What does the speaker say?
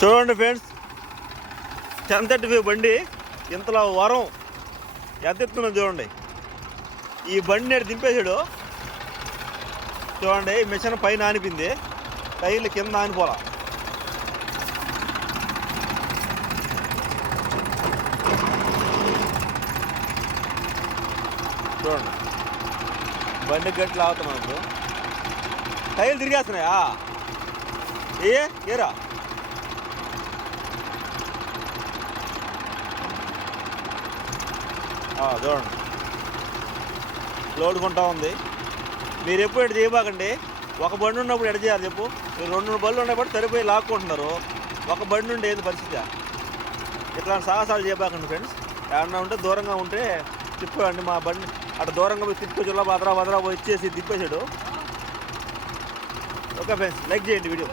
చూడండి ఫ్రెండ్స్, 1035 బండి ఇంతలో వరం ఎంత ఎత్తున్నది చూడండి. ఈ బండి నేడు దింపేశాడు చూడండి. మిషన్ పైన ఆనిపింది, టైర్లు కింద ఆనిపోలా. చూడండి బండి గట్టి లాగుతున్నాం. ఇప్పుడు టైర్లు తిరిగేస్తున్నాయా? ఏరా చూడండి లోడ్ కొంటా ఉంది. మీరు ఎప్పుడు ఎటు చేయబాకండి. ఒక బండి ఉన్నప్పుడు ఎడ చేయాలి చెప్పు? మీరు 2 బండ్లు ఉన్నప్పుడు సరిపోయి లాక్కుంటున్నారు. ఒక బండి నుండి ఏంది పరిస్థితి? ఇట్లాంటి సాహసాలు చేయబాకండి ఫ్రెండ్స్. ఏమన్నా ఉంటే దూరంగా ఉంటే తిప్పండి. మా బండి అటు దూరంగా పోయి తిప్పు జిల్లా భద్రా పోయి ఇచ్చేసి తిప్పేసాడు. ఓకే ఫ్రెండ్స్, లైక్ చేయండి వీడియో.